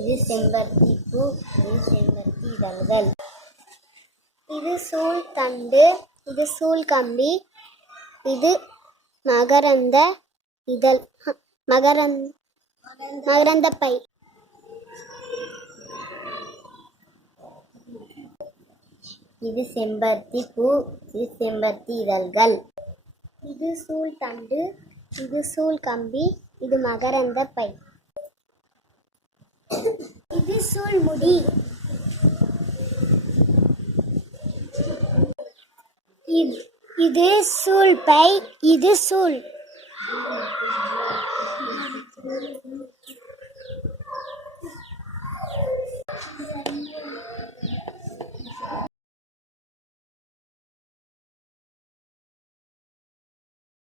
இது செம்பருத்தி பூ இது செம்பருத்தி இதழ்கள். இது சூழ் தண்டு இது சூல் கம்பி இது மகரந்த இதழ். ஹ, மகரந் மகரந்த பை இது செம்பருத்தி பூ இது செம்பருத்தி இதழ்கள். இது சூல் தண்டு இது சூல் கம்பி இது மகரந்த பை. இது சூல் முடி. இது இது சூல் பை இது சூல்